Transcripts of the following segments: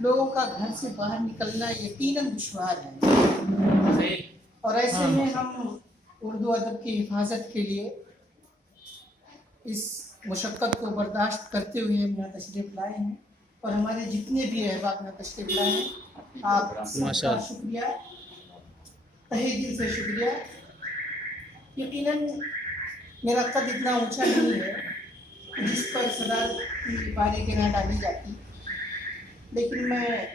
लोगों का घर से बाहर निकलना यकीनन दुश्वार है, और ऐसे में हम उर्दू अदब की हिफाजत के लिए इस मुशक्क़त को बर्दाश्त करते हुए हम यहाँ तशरीफ़ लाए हैं, और हमारे जितने भी अहबाब यहाँ तशरीफ़ लाए हैं, आप सबका शुक्रिया, तहे दिल से शुक्रिया। यकीनन मेरा कद इतना ऊंचा नहीं है जिस पर सदारत की बारी गिरा डाली जाती, लेकिन मैं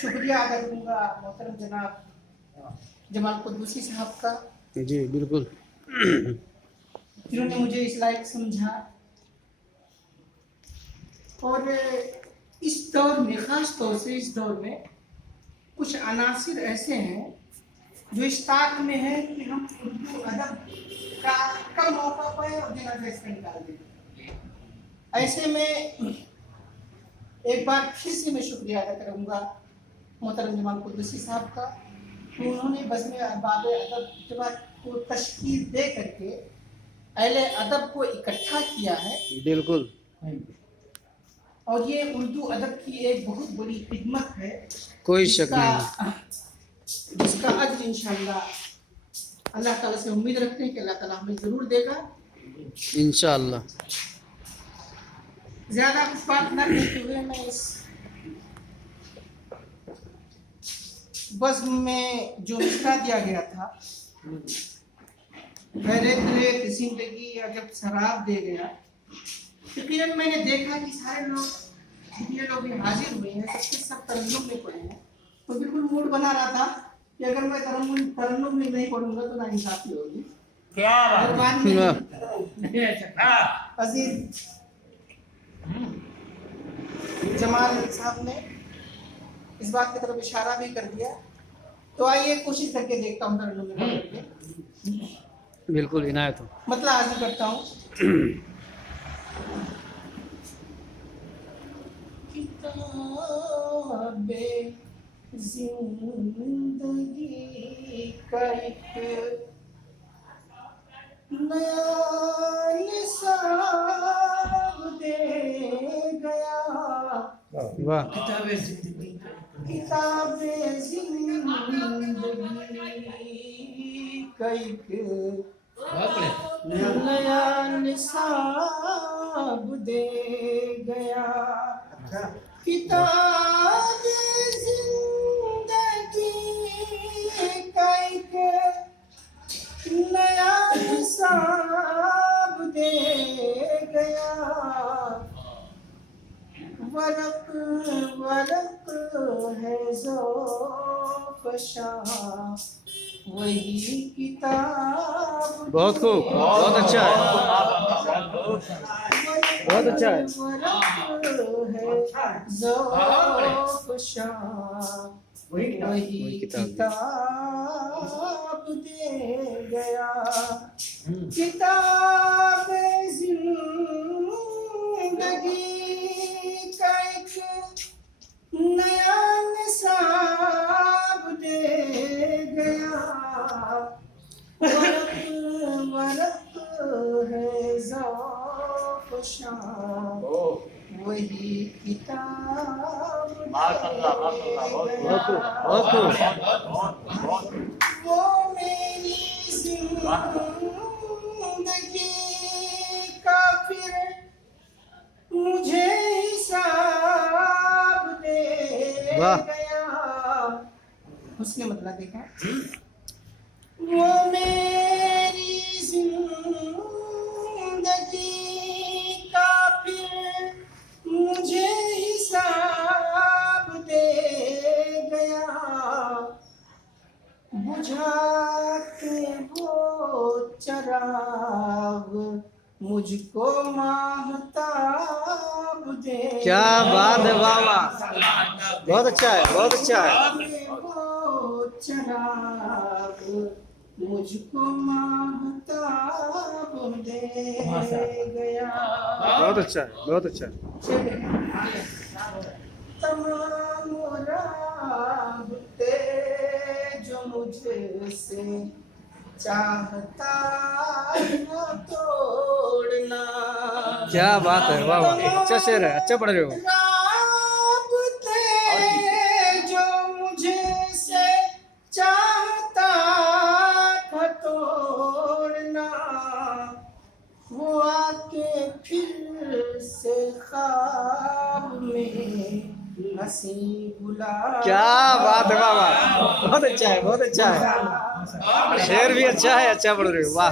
शुक्रिया अदा करूँगा मोहतरम जनाब जमाल कुद्दूसी साहब का। जी बिल्कुल। जिन्होंने मुझे इस लायक समझा, और इस दौर में, ख़ास तौर से इस दौर में कुछ अनासिर ऐसे हैं जो इस ताक में है कि हम उर्दू अदब का कम मौका पाए और जनाजा इसका निकाल दें। ऐसे में एक बार फिर से मैं शुक्रिया अदा करूँगा मोहतरम जमाल कुद्दूसी साहब का, कि उन्होंने बज़्म अहबाब अदब जमात को तश्कील दे करके अहले अदब को इकट्ठा किया है। बिल्कुल। और ये उर्दू अदब की एक बहुत बड़ी खिदमत है, कोई शक नहीं, जिसका अज्र इंशाअल्लाह अल्लाह ताला से उम्मीद रखते हैं कि अल्लाह ताला हमें ज़रूर देगा इंशाअल्लाह। ज़्यादा कुछ बात न करते हुए मैं इस बज़्म में जो मिसरा दिया गया था, गैरत रेत जिंदगी अजब शराब दे गया, यकीनन मैंने देखा कि सारे लोग, जितने लोग भी हाजिर हुए हैं, सबके सब तरन्नुम में पढ़े हैं, तो बिल्कुल मूड बना रहा था कि अगर मैं तरन्नुम में नहीं पढ़ूंगा तो नाइंसाफी होगी। क्या अजीज जमाल साहब ने इस बात की तरफ इशारा भी कर दिया, तो आइए कोशिश करके देखता हूँ तरन्नुम में पढ़ के। बिल्कुल इनायत हो। मतलब हाजिर करता हूँ। किताबे जिंदगी का एक नया निसाब दे गया। वाह। किताबे जिंदगी का एक नया निसाब दे गया। किताब जिंदगी का एक नया निसाब दे गया। वरक वरक है ज़ौफ़शा वही किताब। बहुत खूब, बहुत अच्छा है, बहुत अच्छा है। वही किताब दे गया। किताब जिंदगी का एक नया निसाब दे गया। वरक वरक है ज़ौफ़शा वही किताब वो मेरी जिंदगी का फिर मुझे हिसाब दे गया। उसने मतलब देखा, वो मेरी जिंदगी का फिर मुझे हिसाब दे गया। बुझा के वो चराग मुझको माहताब दे। क्या बात है, वाह वाह, बहुत अच्छा है, बहुत अच्छा है। वो चराग मुझको माहताब दे गया। बहुत अच्छा है, बहुत अच्छा है। तमाम राबते जो मुझसे चाहता न तोड़ना। क्या बात है, वाह वाह, अच्छा शेर है, अच्छा पढ़ रहे हो। राबते ख्वाब में हंसी बुला क्या बात है, वाह वाह, बहुत अच्छा है, बहुत अच्छा है। शेर भी अच्छा है, अच्छा पढ़ रहे हो, वाह,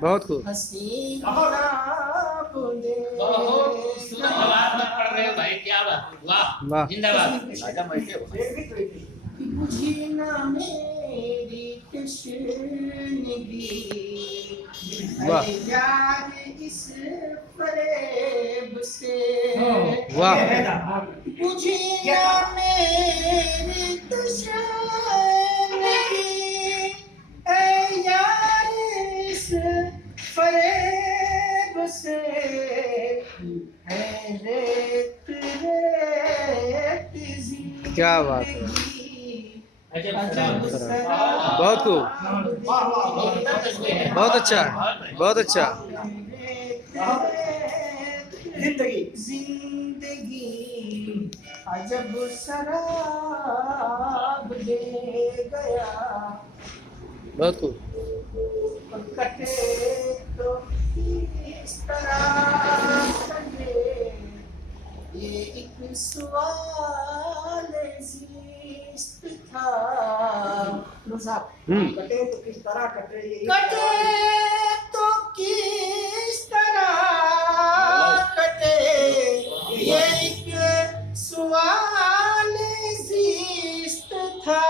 बहुत खूब। हंसी गुलाब दे आवाज में पढ़ रहे हो भाई, क्या बात, वाह वाह। जिंदाबाद। बुझी ना मेरी तशनगी वाह। ऐ यार इस फरेब से वाह। बुझी ना मेरी तशनगी ऐ यार इस फरेब से है रेत रेत क्या बात है, बहुत खूब, बहुत अच्छा है, बहुत अच्छा। जिंदगी जिंदगी अजब शराब दे गया बहुत खूब। कटे तो इस तरह कटे ये एक सवाल ज़िस्त था। लो साहब, कटे तो किस तरह कटे ये कटे तो किस तरह कटे ये एक सवाल ज़िस्त था।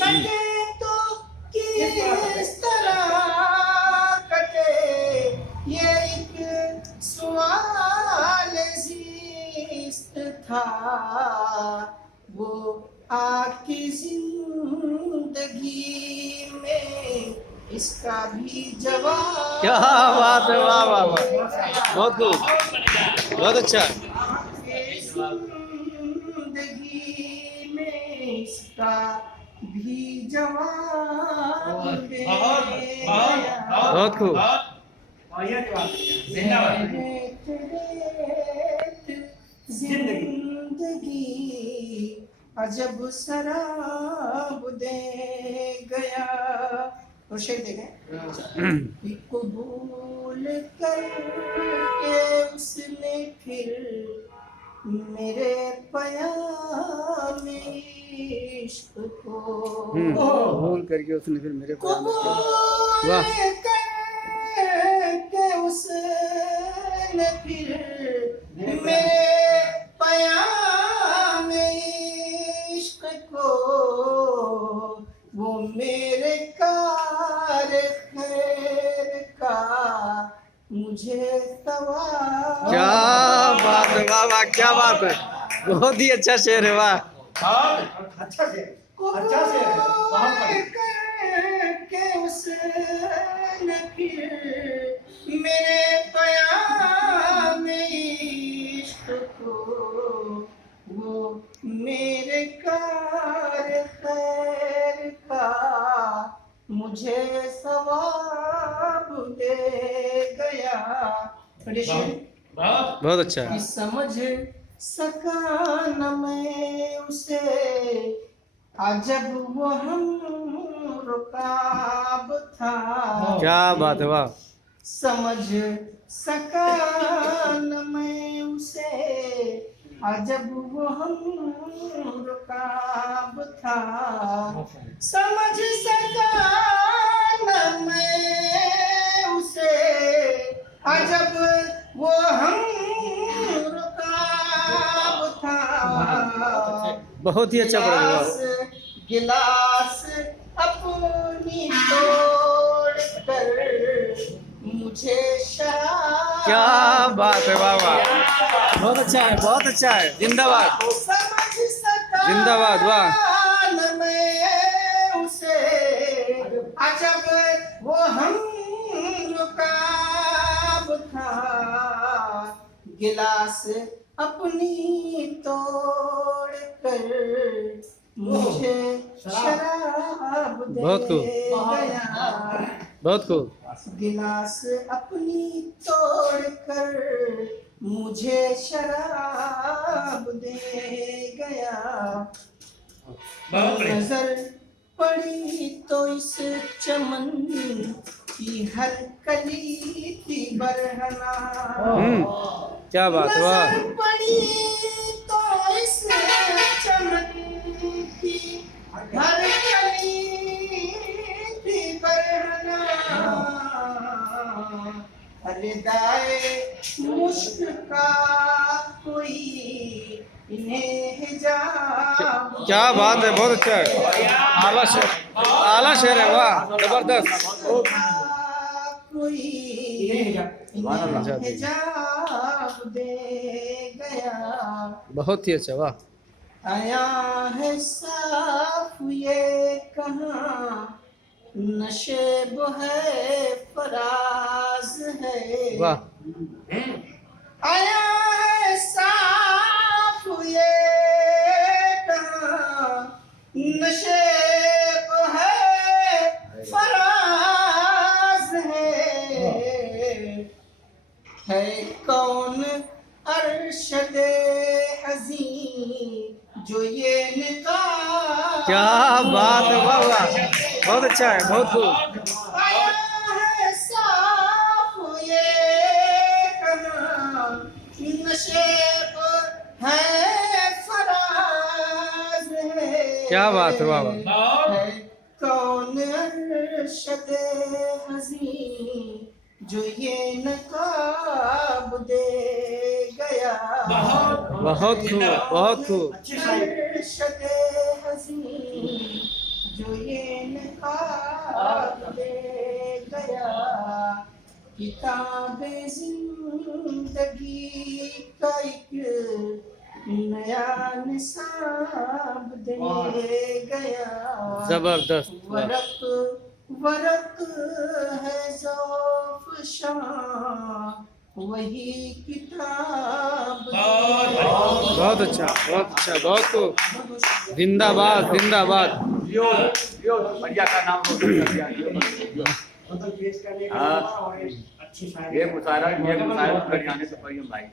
कटे तो किस तरह कटे ये एक सवाल ज़िस्त था। वो आपकी जिंदगी में इसका भी जवाब क्या बात है, वाह वाह वाह, बहुत खूब, बहुत अच्छा है। जिंदगी में इसका भी जवाब दे बहुत खूब। जिंदाबाद। जिंदगी अजब शराब दे गया। और शेर देखें, कबूल करके उसने फिर मेरे पयाम इश्क को भूल करके उसने फिर मेरे प्यार में किया। वाह। कबूल करके उसने फिर मेरे पयाम इश्क को वो मेरे कार खैर का मुझे सवाब क्या बात है, वाह वाह, क्या बात है, बहुत ही अच्छा शेर है, वाह। अच्छा से के उसने फिर मेरे पयाम इश्क को वो मेरे कार खैर का मुझे सवाब दे गया। बहुत अच्छा है। कि समझ सका न मैं उसे अजब वो हम रुकाब था। क्या बात है, वाह। समझ सका न मैं उसे अजब वो हम रुकाब था। समझ सका न मैं उसे अजब वो हम रुकाब था। बहुत ही अच्छा पढ़ रहे हो, गिलास अपनी तोड़ कर मुझे शराब क्या बात है, वाह वाह, बहुत अच्छा है, बहुत अच्छा है, जिंदाबाद, समझ सका जिंदाबाद, वाह। न मैं उसे अजब वो हम रुकाब था। गिलास अपनी तोड़ कर मुझे शराब दे बहुत खूब। गया। बहुत खूब। गिलास अपनी तोड़ कर मुझे शराब दे गया। बहुत बढ़िया। नजर पड़ी तो इस चमन की हर कली थी बरहना। क्या बात, वाह। नजर पड़ी तो इस चमन की हर कली थी बरहना। अलिदाए मुश्क का कोई इन्हें हिजाब। क्या बात है, बहुत अच्छा है। आला शेर है, वाह, जबरदस्त। कोई इन्हें हिजाब दे गया। बहुत ही अच्छा, वाह। आया है साफ ये कहाँ नशेब है फराज है। वाह, आया है साफ ये कहाँ नशेब है फराज है कौन अरशदे हज़ीं जो ये निकाब। क्या बात है, वाह वाह, बहुत अच्छा है, बहुत खूब। आया है साफ ये कहाँ नशेब है फराज है। क्या बात है, वाह वाह। है कौन अरशदे हज़ीं जो ये नकाब दे गया। बहुत खूब, बहुत खूब। अरशदे हज़ीं जो ये नकाब दे गया। किताबे जिंदगी का एक नया निसाब दे गया। जबरदस्त, वाह। वरक वरक है ज़ौफ़ शाह वही किताब। बहुत अच्छा, बहुत अच्छा, बहुत खूब। जिंदाबाद, जिंदाबाद। बढ़िया का नाम हाँ, ये मुशायरा हरियाणा से भाई।